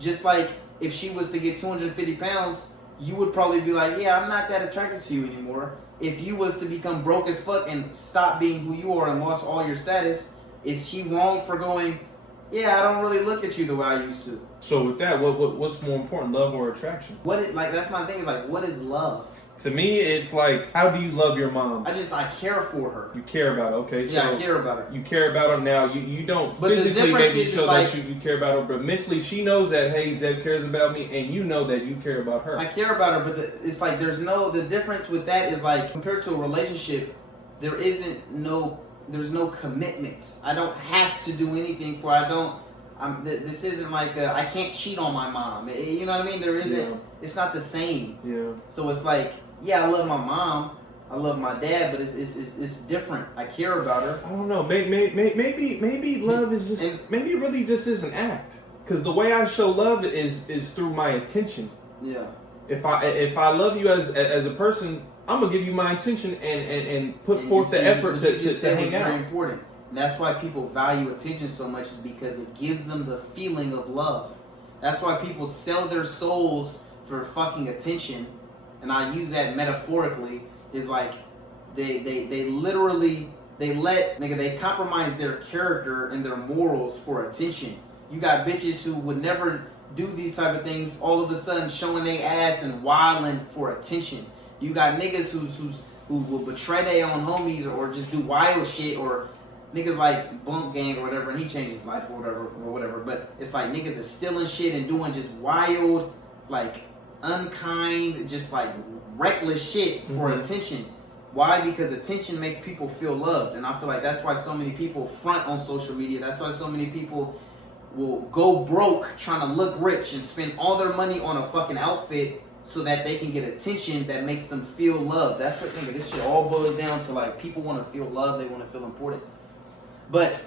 Just like if she was to get 250 pounds, you would probably be like, yeah, I'm not that attracted to you anymore. If you was to become broke as fuck and stop being who you are and lost all your status, is she wrong for going, yeah, I don't really look at you the way I used to? So with that, what's more important, love or attraction? That's my thing, is like, what is love? To me, it's like, how do you love your mom? I care for her. You care about her, okay? Yeah, so I care about her. You care about her now. You don't but physically maybe show like, that you care about her, but mentally she knows that, hey, Zeb cares about me, and you know that you care about her. I care about her, but it's like the difference with that is like, compared to a relationship, there's no commitments. I don't have to do anything for her. This isn't like I can't cheat on my mom. You know what I mean? There isn't. Yeah. It's not the same. Yeah. So it's like, yeah, I love my mom, I love my dad, but it's different. I care about her. I don't know. Maybe love is just maybe it really just is an act. Because the way I show love is through my attention. Yeah. If I love you as a person, I'm gonna give you my attention and put forth the effort to hang out. Very important. And that's why people value attention so much, is because it gives them the feeling of love. That's why people sell their souls for fucking attention. And I use that metaphorically, is like they literally they compromise their character and their morals for attention. You got bitches who would never do these type of things, all of a sudden showing their ass and wilding for attention. You got niggas who will betray their own homies or just do wild shit, or niggas like Bump Gang or whatever, and he changed his life or whatever. But it's like niggas is stealing shit and doing just wild, like unkind, just like reckless shit for attention. Why? Because attention makes people feel loved, and I feel like that's why so many people front on social media. That's why so many people will go broke trying to look rich and spend all their money on a fucking outfit so that they can get attention that makes them feel loved. That's what this shit all boils down to. Like, people want to feel loved, they want to feel important. But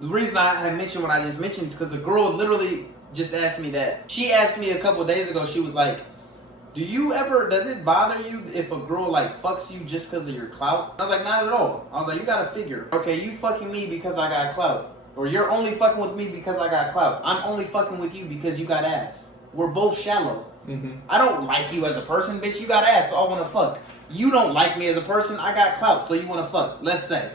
the reason I mentioned what I just mentioned is because the girl literally just asked me that. She asked me a couple days ago, she was like, does it bother you if a girl like fucks you just because of your clout? I was like, not at all. I was like, you gotta figure, okay, you fucking me because I got clout. Or you're only fucking with me because I got clout. I'm only fucking with you because you got ass. We're both shallow. Mm-hmm. I don't like you as a person, bitch. You got ass, so I wanna fuck. You don't like me as a person, I got clout, so you wanna fuck. Let's say.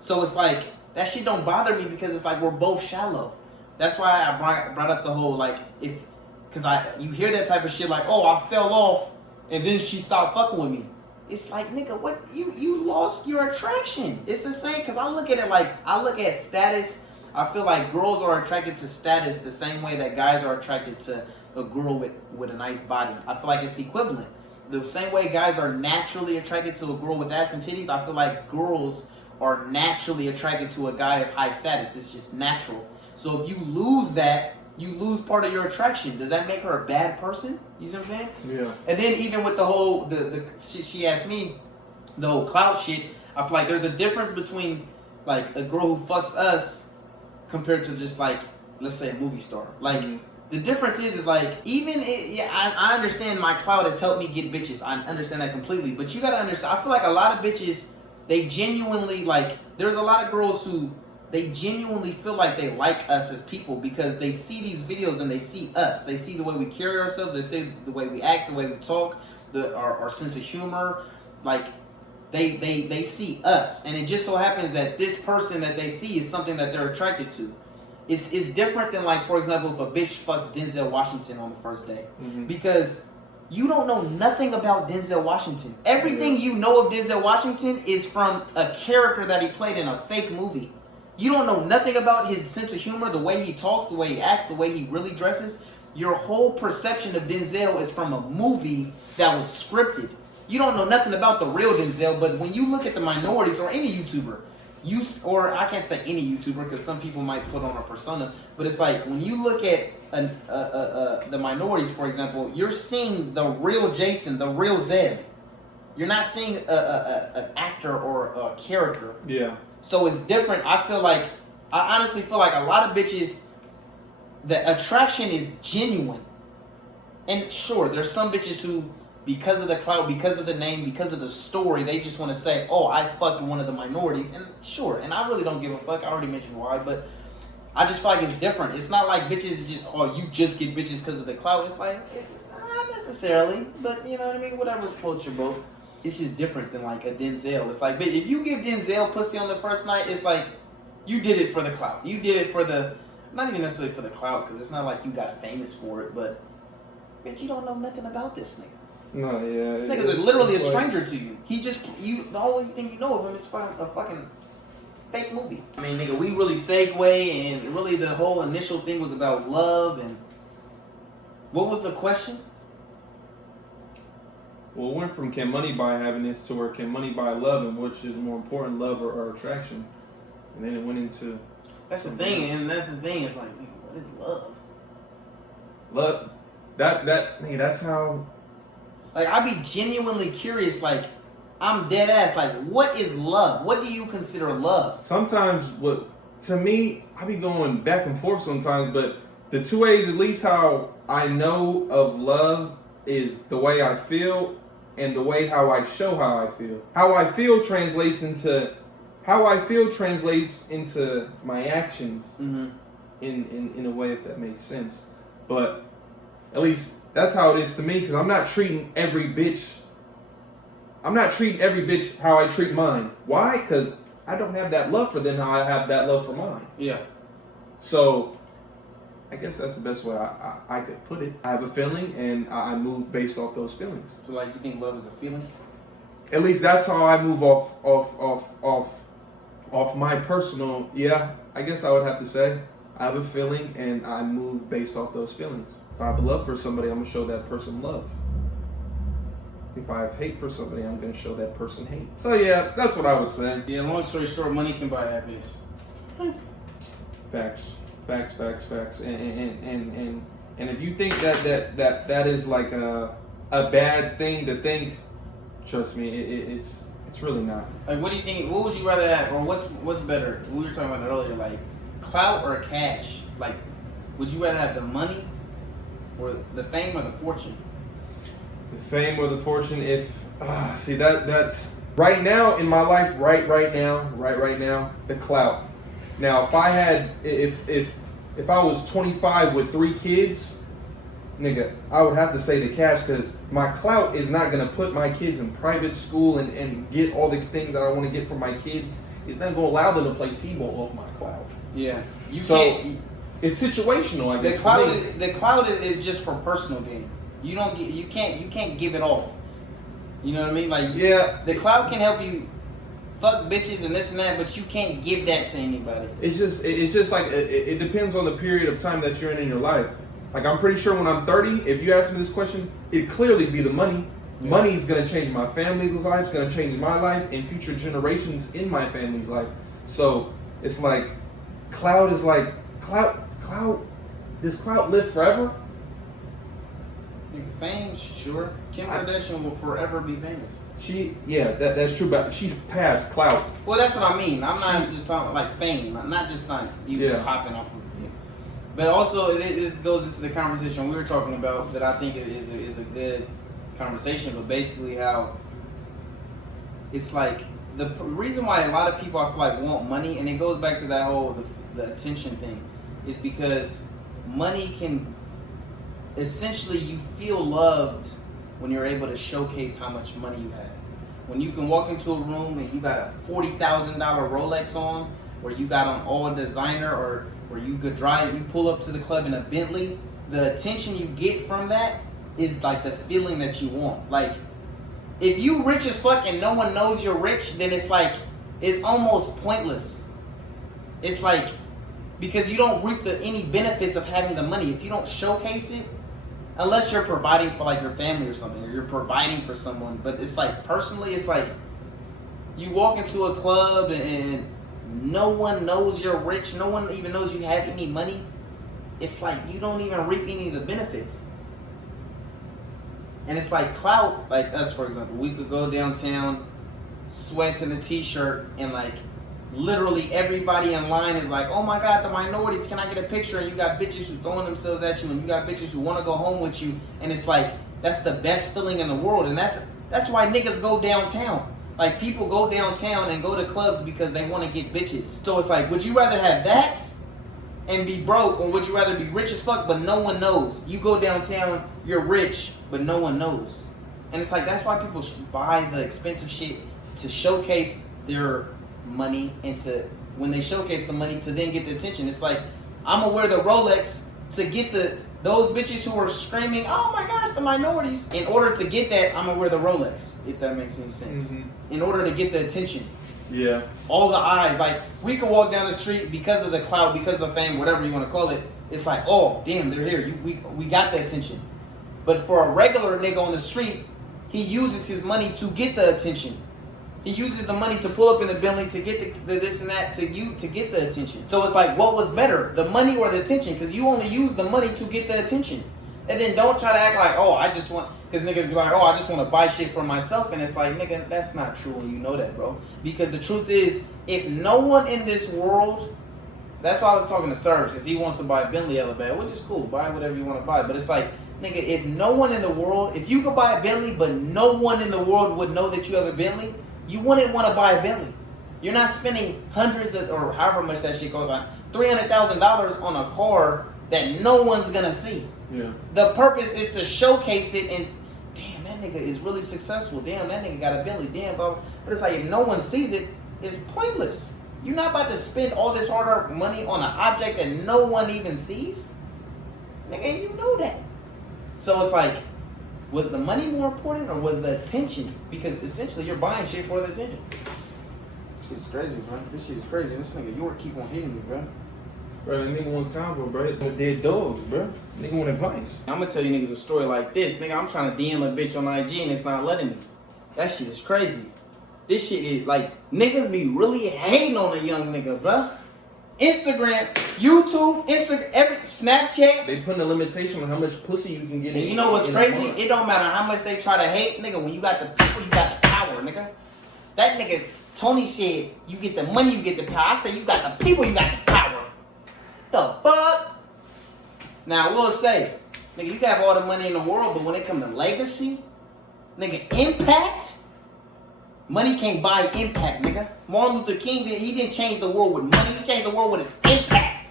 So it's like, that shit don't bother me because it's like we're both shallow. That's why I brought up the whole, like, because you hear that type of shit like, oh, I fell off and then she stopped fucking with me. It's like, nigga, what? You lost your attraction. It's the same, because I look at it like, I look at status. I feel like girls are attracted to status the same way that guys are attracted to a girl with a nice body. I feel like it's equivalent. The same way guys are naturally attracted to a girl with ass and titties, I feel like girls are naturally attracted to a guy of high status. It's just natural. So if you lose that, you lose part of your attraction. Does that make her a bad person? You see what I'm saying? Yeah. And then even with the whole, she asked me, the whole clout shit, I feel like there's a difference between like a girl who fucks us compared to just like, let's say, a movie star. Like, the difference is like, I understand my clout has helped me get bitches. I understand that completely. But you gotta understand, I feel like a lot of bitches, they genuinely, like, there's a lot of girls who, they genuinely feel like they like us as people because they see these videos and they see us. They see the way we carry ourselves. They see the way we act, the way we talk, our sense of humor. Like, they see us. And it just so happens that this person that they see is something that they're attracted to. It's different than, like, for example, if a bitch fucks Denzel Washington on the first day. Because you don't know nothing about Denzel Washington. Everything you know of Denzel Washington is from a character that he played in a fake movie. You don't know nothing about his sense of humor, the way he talks, the way he acts, the way he really dresses. Your whole perception of Denzel is from a movie that was scripted. You don't know nothing about the real Denzel, but when you look at the minorities or any YouTuber, or I can't say any YouTuber because some people might put on a persona, but it's like when you look at the minorities, for example, you're seeing the real Jason, the real Zeb. You're not seeing an actor or a character. Yeah. So it's different. I honestly feel like a lot of bitches, the attraction is genuine. And sure, there's some bitches who, because of the clout, because of the name, because of the story, they just want to say, oh, I fucked one of the minorities. And sure, and I really don't give a fuck. I already mentioned why, but I just feel like it's different. It's not like bitches just, oh, you just get bitches because of the clout. It's like, not necessarily, but you know what I mean? Whatever floats your boat. It's just different than like a Denzel. It's like, bitch, if you give Denzel pussy on the first night, it's like, you did it for the clout. You did it for the, not even necessarily for the clout, because it's not like you got famous for it, but, bitch, you don't know nothing about this nigga. No, yeah. This nigga's literally a stranger to you. He just, the only thing you know of him is a fucking fake movie. I mean, nigga, we really segue, and really the whole initial thing was about love, and what was the question? Well, it went from can money buy happiness to where can money buy love, and which is more important, love or attraction? And then it went into... That's the thing, and that's the thing. It's like, nigga, what is love? Love, that's how... Like, I be genuinely curious, like, I'm dead ass, like, what is love? What do you consider love? Sometimes, to me, I be going back and forth sometimes, but the two ways, at least how I know of love, is the way I feel and the way how I show how I feel. How I feel translates into my actions in a way, if that makes sense. But at least that's how it is to me, because I'm not treating every bitch how I treat mine. Why? Because I don't have that love for them how I have that love for mine. Yeah. So I guess that's the best way I could put it. I have a feeling, and I move based off those feelings. So, like, you think love is a feeling? At least that's how I move off my personal. Yeah, I guess I would have to say I have a feeling, and I move based off those feelings. If I have a love for somebody, I'm gonna show that person love. If I have hate for somebody, I'm gonna show that person hate. So yeah, that's what I would say. Yeah, long story short, money can buy happiness. Facts. And if you think that is like a bad thing to think, trust me, it's really not. Like, what do you think? What would you rather have, or what's better? We were talking about it earlier, like clout or cash. Like, would you rather have the money or the fame or the fortune? The fame or the fortune? If see that's right now in my life, right now, the clout. Now, if I was 25 with 3 kids, nigga, I would have to say the cash, because my clout is not gonna put my kids in private school and get all the things that I want to get from my kids. It's not gonna allow them to play T-ball off my clout. Yeah, it's situational. I guess the clout is just for personal gain. You can't give it off. You know what I mean? Like, yeah, the clout can help you fuck bitches and this and that, but you can't give that to anybody. It's just like it depends on the period of time that you're in your life. Like, I'm pretty sure when I'm 30, if you ask me this question, it'd clearly be the money. Yeah. Money's gonna change my family's life, it's gonna change my life and future generations in my family's life. So it's like clout is like clout. Does clout live forever? Fame, sure. Kim Kardashian will forever be famous. That's true, but she's past clout. Well, that's what I mean. I'm not just talking like fame. I'm not just like you popping off of it. But also, this goes into the conversation we were talking about that I think is a good conversation. But basically, how it's like the reason why a lot of people I feel like want money, and it goes back to that whole the attention thing, is because money can essentially you feel loved when you're able to showcase how much money you have. When you can walk into a room and you got a $40,000 Rolex on, or you got on all designer, or you could drive, you pull up to the club in a Bentley, the attention you get from that is like the feeling that you want. Like, if you rich as fuck and no one knows you're rich, then it's like, it's almost pointless. It's like, because you don't reap any benefits of having the money. If you don't showcase it, unless you're providing for like your family or something, or you're providing for someone. But it's like, personally, it's like, you walk into a club and no one knows you're rich, no one even knows you have any money. It's like, you don't even reap any of the benefits. And it's like clout, like us, for example. We could go downtown, sweats and a t-shirt, and like, literally everybody in line is like, oh my God, the minorities, can I get a picture? And you got bitches who's throwing themselves at you, and you got bitches who want to go home with you. And it's like, that's the best feeling in the world. And that's why niggas go downtown. Like, people go downtown and go to clubs because they want to get bitches. So it's like, would you rather have that and be broke, or would you rather be rich as fuck but no one knows? You go downtown, you're rich, but no one knows. And it's like, that's why people buy the expensive shit, to showcase their money, and to, when they showcase the money, to then get the attention. It's like, I'm gonna wear the Rolex to get those bitches who are screaming, oh my gosh, the minorities. In order to get that, I'm gonna wear the Rolex, if that makes any sense. Mm-hmm. In order to get the attention. Yeah. All the eyes. Like, we could walk down the street because of the clout, because of the fame, whatever you want to call it. It's like, oh, damn, they're here. We got the attention. But for a regular nigga on the street, he uses his money to get the attention. He uses the money to pull up in the Bentley to get the this and that to get the attention. So it's like, what was better, the money or the attention? Because you only use the money to get the attention. And then don't try to act like, oh, I just want, because niggas be like, oh, I just want to buy shit for myself. And it's like, nigga, that's not true, and you know that, bro. Because the truth is, if no one in this world, that's why I was talking to Serge, because he wants to buy a Bentley elevator, which is cool, buy whatever you want to buy. But it's like, nigga, if no one in the world, if you could buy a Bentley, but no one in the world would know that you have a Bentley, you wouldn't want to buy a Bentley. You're not spending hundreds of, or however much that shit goes on, $300,000 on a car that no one's gonna see. Yeah. The purpose is to showcase it, and damn, that nigga is really successful. Damn, that nigga got a Bentley. Damn, bro. But it's like, if no one sees it, it's pointless. You're not about to spend all this hard-earned money on an object that no one even sees. Nigga, you know that. So it's like, was the money more important, or was the attention? Because essentially, you're buying shit for the attention. This shit's crazy, bro. This shit's crazy. This nigga York keep on hitting me, bro. Bro, that nigga want convo, bro. With dead dogs, bro. Nigga want advice. I'm gonna tell you niggas a story like this. Nigga, I'm trying to DM a bitch on IG and it's not letting me. That shit is crazy. This shit is like, niggas be really hating on a young nigga, bro. Instagram, YouTube, every Snapchat. They putting a limitation on how much pussy you can get. And you know what's crazy? It don't matter how much they try to hate, nigga. When you got the people, you got the power, nigga. That nigga Tony said, you get the money, you get the power. I say, you got the people, you got the power. The fuck? Now, I will say, nigga, you can have all the money in the world, but when it comes to legacy, nigga, impact, money can't buy impact, nigga. Martin Luther King, he didn't change the world with money, he changed the world with his impact.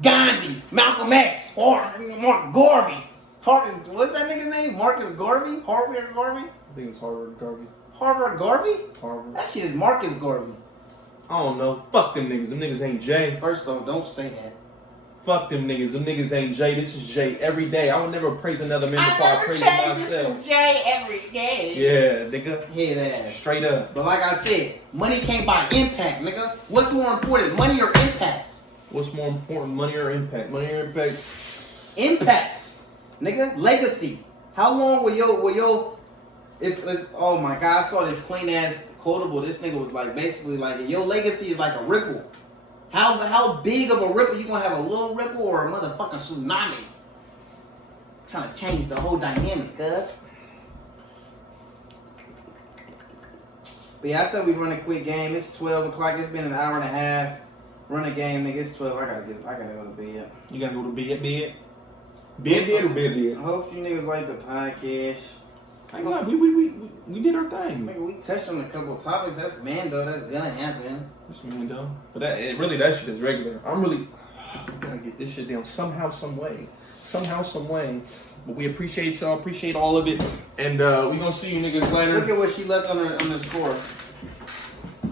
Gandhi, Malcolm X, Mark Garvey. What's that nigga's name? Marcus Garvey? Harvard Garvey? I think it's Harvard Garvey. Harvard Garvey? Harvard. That shit is Marcus Garvey. I don't know. Fuck them niggas. Them niggas ain't Jay. First off, don't say that. Fuck them niggas. Them niggas ain't Jay. This is Jay every day. I would never praise another man before I praise myself. This is Jay every day. Yeah, nigga. Head ass. Straight up. But like I said, money can't buy impact, nigga. What's more important, money or impact? What's more important, money or impact? Money or impact? Impact, nigga. Legacy. How long will your if oh my god, I saw this clean ass quotable. This nigga was like, basically like, your legacy is like a ripple. How big of a ripple? You gonna have a little ripple or a motherfucking tsunami? Trying to change the whole dynamic, cuz. But yeah, I said we run a quick game. It's 12 o'clock. It's been an hour and a half. Run a game, nigga. It's 12. I gotta go to bed. You gotta go to bed? Bed or bed? I hope you niggas like the podcast. I ain't gonna lie, we did our thing. Nigga, we touched on a couple of topics. That's though. That's gonna happen. That's man though. But that shit is regular. I'm really gotta get this shit down somehow, some way. But we appreciate y'all, appreciate all of it, and we gonna see you niggas later. Look at what she left on the score.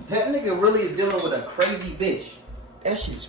That nigga really is dealing with a crazy bitch. That shit is